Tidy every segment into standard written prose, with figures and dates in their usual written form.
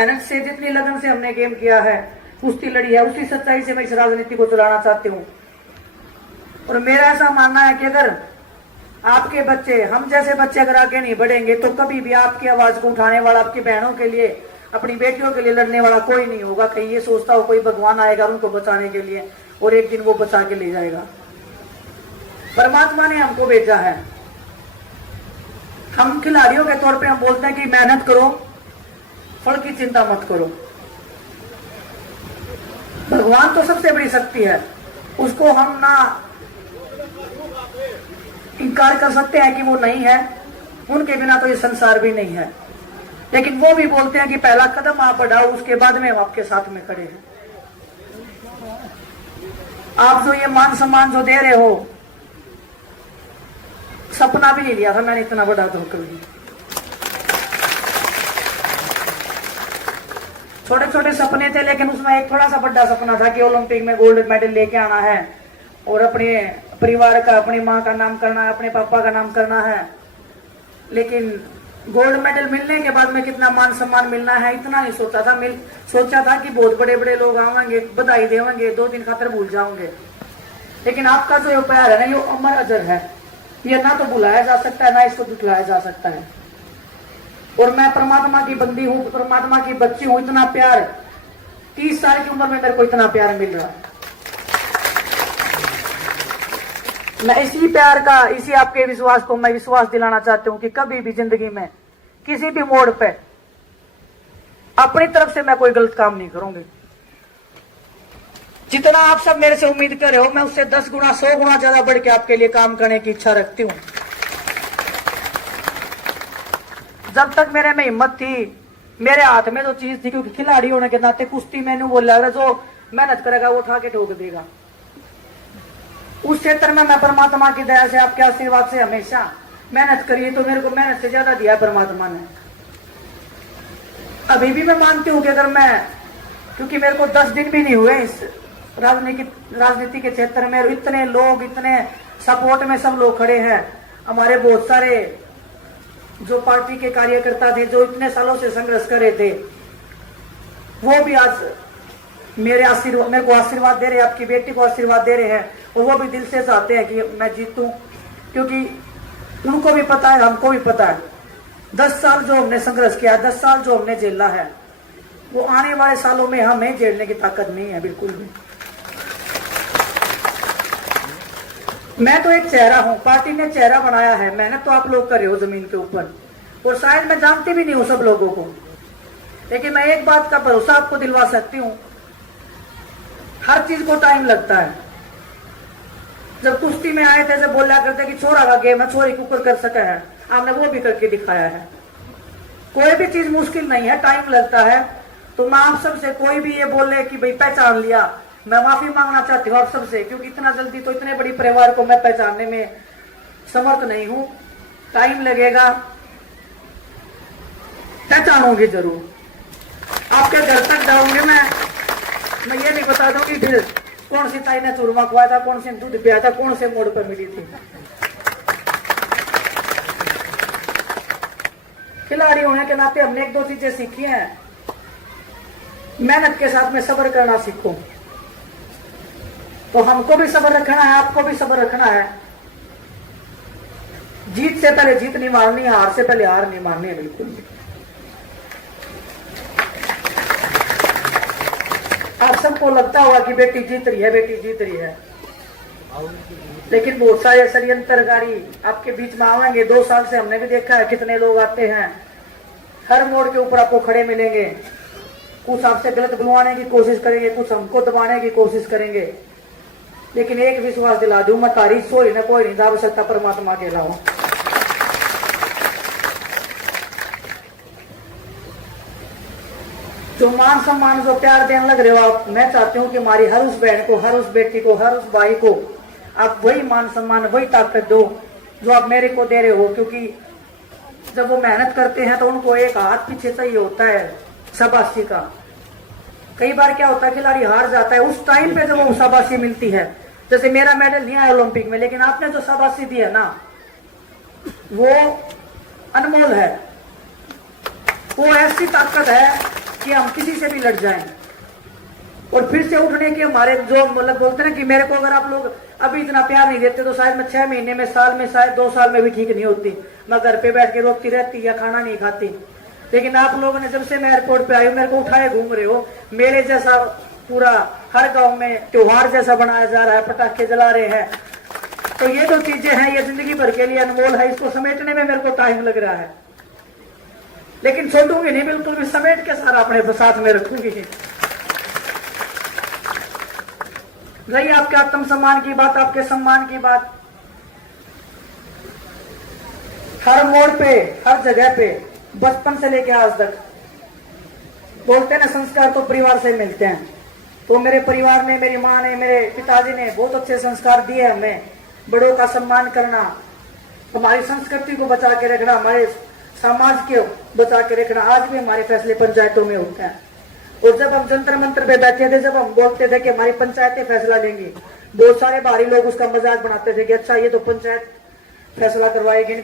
मेहनत से जितनी लगन से हमने गेम किया है, कुश्ती लड़ी है, उसी सच्चाई से मैं इस राजनीति को चलाना चाहती हूँ। और मेरा ऐसा मानना है कि अगर आपके बच्चे, हम जैसे बच्चे अगर आगे नहीं बढ़ेंगे तो कभी भी आपकी आवाज को उठाने वाला, आपकी बहनों के लिए, अपनी बेटियों के लिए लड़ने वाला कोई नहीं होगा। कहीं ये सोचता हो कोई भगवान आएगा उनको बचाने के लिए और एक दिन वो बचा के ले जाएगा। परमात्मा ने हमको भेजा है। हम खिलाड़ियों के तौर पे हम बोलते हैं कि मेहनत करो, फल की चिंता मत करो। भगवान तो सबसे बड़ी शक्ति है, उसको हम ना इनकार कर सकते हैं कि वो नहीं है, उनके बिना तो ये संसार भी नहीं है। लेकिन वो भी बोलते हैं कि पहला कदम आप बढ़ाओ, उसके बाद में हम आपके साथ में खड़े हैं। आप जो ये मान सम्मान जो दे रहे हो, सपना भी नहीं लिया था मैंने इतना बड़ा तो कभी। छोटे छोटे सपने थे, लेकिन उसमें एक थोड़ा सा बड़ा सपना था कि ओलंपिक में गोल्ड मेडल लेके आना है और अपने परिवार का, अपनी माँ का नाम करना है, अपने पापा का नाम करना है। लेकिन गोल्ड मेडल मिलने के बाद में कितना मान सम्मान मिलना है इतना नहीं सोचा था। सोचा था कि बहुत बड़े बड़े लोग आवेंगे, बधाई देवेंगे, 2 दिन खातर भूल जाओगे। लेकिन आपका जो प्यार है ना, ये अमर अजर है। ये ना तो भुलाया जा सकता है, ना इसको दिखलाया जा सकता है। और मैं परमात्मा की बंदी हूँ, परमात्मा की बच्ची हूँ। इतना प्यार 30 साल की उम्र में मेरे को इतना प्यार मिल रहा है। मैं इसी प्यार का, इसी आपके विश्वास को मैं विश्वास दिलाना चाहती हूँ कि कभी भी जिंदगी में किसी भी मोड़ पे अपनी तरफ से मैं कोई गलत काम नहीं करूंगी। जितना आप सब मेरे से उम्मीद कर रहे हो, मैं उससे 10 गुना 100 गुना ज्यादा बढ़ के आपके लिए काम करने की इच्छा रखती हूँ। जब तक मेरे में हिम्मत थी, मेरे हाथ में जो चीज थी, क्योंकि खिलाड़ी होने के नाते कुश्ती मैंने वो लग रहा, जो मेहनत करेगा वो उठा के ठोक देगा। उस क्षेत्र में मैं परमात्मा की दया से, आपके आशीर्वाद से हमेशा मेहनत करिए, तो मेरे को मेहनत से ज्यादा दिया है परमात्मा ने। अभी भी मैं मानती हूँ कि अगर मैं, क्योंकि मेरे को 10 दिन भी नहीं हुए इस राजनीति के क्षेत्र में, इतने लोग, इतने सपोर्ट में सब लोग खड़े हैं। हमारे बहुत सारे जो पार्टी के कार्यकर्ता थे, जो इतने सालों से संघर्ष कर रहे थे, वो भी आज मेरे को आशीर्वाद दे रहे हैं, आपकी बेटी को आशीर्वाद दे रहे हैं। और वो भी दिल से चाहते हैं कि मैं जीतूं, क्योंकि उनको भी पता है, हमको भी पता है, 10 साल जो हमने संघर्ष किया, 10 साल जो हमने झेला है, वो आने वाले सालों में हमें झेलने की ताकत नहीं है बिल्कुल भी। मैं तो एक चेहरा हूं, पार्टी ने चेहरा बनाया है, मेहनत तो आप लोग कर रहे हो जमीन के ऊपर, और शायद मैं जानती भी नहीं हूं सब लोगों को। लेकिन मैं एक बात का भरोसा आपको दिलवा सकती हूं, हर चीज को टाइम लगता है। जब कुश्ती में आए थे, जब बोला करते कि छोरा का गेम है, छोरी कुकर कर सका है, आपने वो भी करके दिखाया है। कोई भी चीज मुश्किल नहीं है, टाइम लगता है। तो मैं आप सबसे, कोई भी ये बोले कि भाई पहचान लिया, मैं माफी मांगना चाहती हूँ आप सबसे, क्योंकि इतना जल्दी तो इतने बड़ी परिवार को मैं पहचानने में समर्थ नहीं हूँ। टाइम लगेगा, पहचानूंगी जरूर। आपके घर तक जाऊंगी मैं ये नहीं बता दूंगी फिर कौन सी ताई ने चूरमा खुआया था, कौन सी दूध पिया था, कौन से मोड़ पर मिली थी। खिलाड़ी होने के नाते हमने 1-2 चीजें सीखी हैं। मेहनत के साथ में सब्र करना सीखो। तो हमको भी सब्र रखना है, आपको भी सब्र रखना है। जीत से पहले जीत नहीं मारनी है, हार से पहले हार नहीं मारनी है बिल्कुल भी। आप सबको लगता होगा कि बेटी जीत रही है, बेटी जीत रही है, लेकिन बहुत सारे षड्यंत्रकारी आपके बीच में आवेंगे। 2 साल से हमने भी देखा है कितने लोग आते हैं, हर मोड़ के ऊपर आपको खड़े मिलेंगे। कुछ आपसे गलत बुलवाने की कोशिश करेंगे, कुछ हमको दबाने की कोशिश करेंगे। लेकिन एक विश्वास दिला दूं, मैं तारीफ सोई ना कोई नहीं दाब सकता परमात्मा के अलावा। जो मान सम्मान, जो प्यार देने लग रहे हो आप, मैं चाहती हूँ कि हमारी हर उस बहन को, हर उस बेटी को, हर उस भाई को आप वही मान सम्मान, वही ताकत दो जो आप मेरे को दे रहे हो। क्योंकि जब वो मेहनत करते हैं तो उनको एक हाथ पीछे चाहिए होता है शाबाशी का। कई बार क्या होता है, खिलाड़ी हार जाता है, उस टाइम पे जब वो शाबाशी मिलती है, जैसे मेरा मेडल नहीं आया ओलंपिक में, लेकिन आपने जो शाबाशी दी है ना, वो अनमोल है। वो ऐसी ताकत है कि हम किसी से भी लड़ जाएं और फिर से उठने के हमारे जो मतलब बोलते हैं कि मेरे को अगर आप लोग अभी इतना प्यार नहीं देते तो शायद मैं 6 महीने में, साल में, शायद 2 साल में भी ठीक नहीं होती। मैं घर पे बैठ के रोती रहती या खाना नहीं खाती। लेकिन आप लोगों ने जब से मैं एयरपोर्ट पे आई, मेरे को उठाए घूम रहे हो, मेरे जैसा पूरा हर गांव में त्योहार जैसा बनाया जा रहा है, पटाखे जला रहे हैं। तो ये जो चीजें हैं ये जिंदगी भर के लिए अनमोल है। इसको समेटने में मेरे को टाइम लग रहा है, लेकिन छोड़ूंगी नहीं, बिल्कुल भी समेट के सारा अपने साथ में रखूंगी। रही आपके आत्मसम्मान की बात, आपके सम्मान की बात, हर मोड़ पे, हर जगह पे, बचपन से लेके आज तक बोलते हैं ना संस्कार तो परिवार से मिलते हैं। तो मेरे परिवार ने, मेरी माँ ने, मेरे पिताजी ने बहुत अच्छे संस्कार दिए हमें। बड़ों का सम्मान करना, हमारी संस्कृति को बचा के रखना, हमारे समाज को बचा के रखना, आज भी हमारे फैसले पंचायतों में होते हैं। और जब हम जंतर मंत्र पे बैठे थे, जब हम बोलते थे कि हमारी पंचायतें फैसला लेंगी, बहुत सारे बाहरी लोग उसका मजाक बनाते थे कि अच्छा ये तो पंचायत फैसला करवाएगी,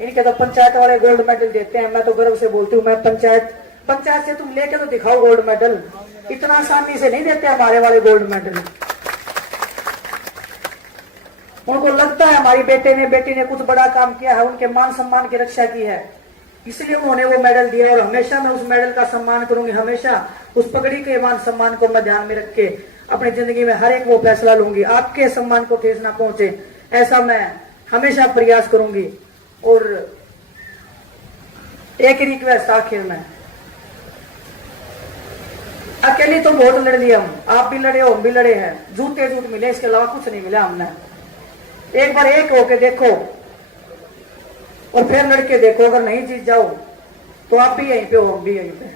इनके तो पंचायत वाले गोल्ड मेडल देते हैं। मैं तो गर्व से बोलती हूँ, मैं पंचायत से तुम लेके तो दिखाओ गोल्ड मेडल। इतना आसानी से नहीं देते हमारे वाले गोल्ड मेडल। उनको लगता है हमारी बेटी ने कुछ बड़ा काम किया है, उनके मान सम्मान की रक्षा की है, इसलिए उन्होंने वो मेडल दिया। और हमेशा मैं उस मेडल का सम्मान करूंगी, हमेशा उस पगड़ी के मान सम्मान को मैं ध्यान में रख के अपनी जिंदगी में हर एक वो फैसला लूंगी, आपके सम्मान को ठेस ना पहुंचे, ऐसा मैं हमेशा प्रयास करूंगी। और एक रिक्वेस्ट आखिर में, अकेली तो बहुत लड़ लिया हम, आप भी लड़े हो, हम भी लड़े हैं, झूठे झूठ मिले, इसके अलावा कुछ नहीं मिला हमने। एक बार एक होके देखो और फिर लड़के देखो, अगर नहीं जीत जाओ तो आप भी यहीं पे हो, हम भी यहीं पे।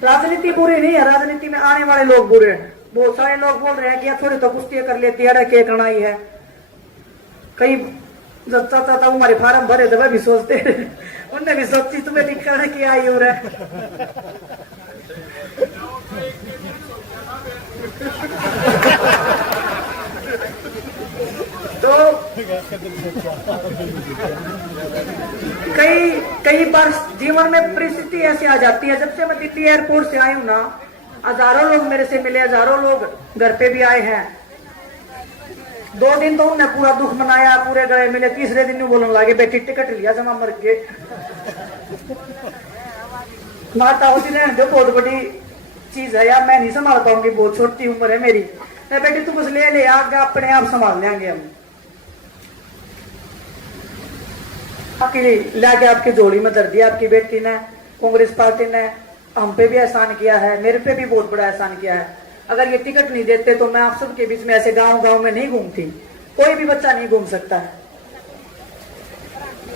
राजनीति बुरी नहीं है, राजनीति में आने वाले लोग बुरे हैं। बहुत सारे लोग बोल रहे हैं कि थोड़ी तो कुश्ती कर लेती है, के कड़ाई है। कई जब चाचा था हमारे फार्म भरे थे, भी सोचते उनने भी सोची तुम्हें लिखा कि आई हो रहा है। तो कई बार जीवन में परिस्थिति ऐसी आ जाती है। जब से मैं दिल्ली एयरपोर्ट से आई हूं ना, हजारों लोग मेरे से मिले, हजारों लोग घर पे भी आए हैं। 2 दिन तो उनने पूरा दुख मनाया, पूरे गए मिले, तीसरे दिन में बोलने लगे बेटी टिकट लिया जमा मर के। माता होती ने जो बहुत बड़ी चीज है यार, मैं नहीं संभाल पाऊंगी, बहुत छोटी उम्र है मेरी। बेटी तू कुछ ले आगे, अपने आप संभाल लेंगे हम। आपकी लाके आपकी जोड़ी में दर्द दिया आपकी बेटी ने। कांग्रेस पार्टी ने हम पे भी एहसान किया है, मेरे पे भी बहुत बड़ा एहसान किया है। अगर ये टिकट नहीं देते तो मैं आप सबके बीच में ऐसे गांव में नहीं घूमती, कोई भी बच्चा नहीं घूम सकता है।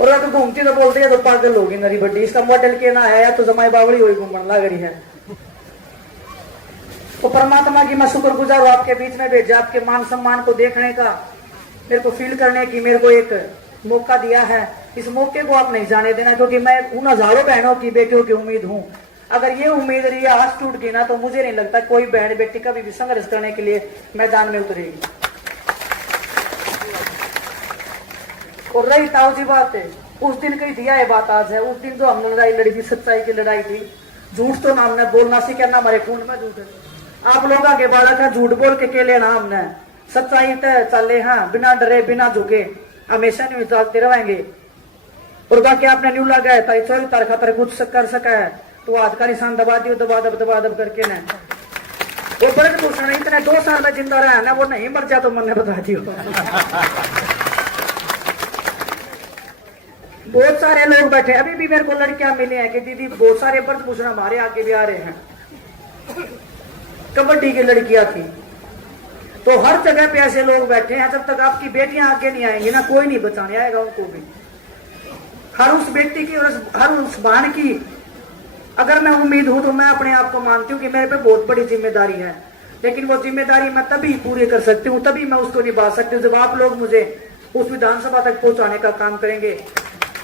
और अगर घूमती तो बोलते हैं तो पागल होगी नरी बड्डी, इसका मॉडल के ना है या तो जमाई बावड़ी हुई घूमने लग रही है। तो परमात्मा की मैं शुक्रगुजार हूं, आपके बीच में भेजा, आपके मान सम्मान को देखने का, मेरे को फील करने की मेरे को एक मौका दिया है। इस मौके को आप नहीं जाने देना, क्योंकि मैं उन हजारों बहनों की बेटियों की उम्मीद हूं। अगर ये उम्मीद रही आज टूट गई ना, तो मुझे नहीं लगता कोई बहन बेटी कभी भी संघर्ष करने के लिए मैदान में उतरेगी। और रही ताऊ जी बात है, उस दिन कही थी ये बात आज है, उस दिन तो हमने लड़ाई लड़ी थी, सच्चाई की लड़ाई थी। झूठ तो ना हमने बोलना सीखा, ना हमारे खून में झूठ है। आप लोग आगे बालक है, झूठ बोल के लेना हमने, सच्चाई तय चले, हाँ बिना डरे बिना झुके हमेशा नहीं चलते रहेंगे। और बाकी आपने न्यू लगा है ताई चोरी तार खातर कुछ कर सका है तो आज का निशान दबा दियो, दबा दब करके ना। वो ब्रज भूषण इतने 2 साल में जिंदा रहा है ना, वो नहीं मर जा तो मन बता दियो। बहुत सारे लोग बैठे, अभी भी मेरे को लड़कियां मिली हैं कि दीदी बहुत सारे ब्रज भूषण हमारे आगे भी आ रहे हैं। कबड्डी की लड़कियां थी, तो हर जगह पे ऐसे लोग बैठे हैं। जब तक आपकी बेटियां आगे नहीं आएंगी ना, कोई नहीं बचाने आएगा उनको भी। हर उस व्यक्ति की और हर उस बहन की अगर मैं उम्मीद हूं तो मैं अपने आप को मानती हूँ कि मेरे पे बहुत बड़ी जिम्मेदारी है। लेकिन वो जिम्मेदारी मैं तभी पूरी कर सकती हूँ, तभी मैं उसको निभा सकती हूँ जब आप लोग मुझे उस विधानसभा तक पहुंचाने का काम करेंगे।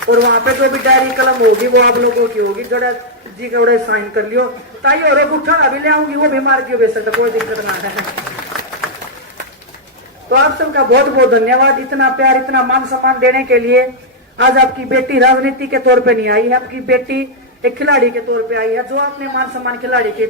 और वहां पे जो भी डायरी कलम होगी वो आप लोगों की होगी, जड़ा जी का साइन कर लियो ताई, और उठा भी ले आऊंगी, वो भी मार दियो बेच सकता, कोई दिक्कत ना है। तो आप सबका बहुत बहुत धन्यवाद, इतना प्यार इतना मान सम्मान देने के लिए। आज आपकी बेटी राजनीति के तौर पे नहीं आई है, आपकी बेटी एक खिलाड़ी के तौर पे आई है। जो आपने मान सम्मान खिलाड़ी के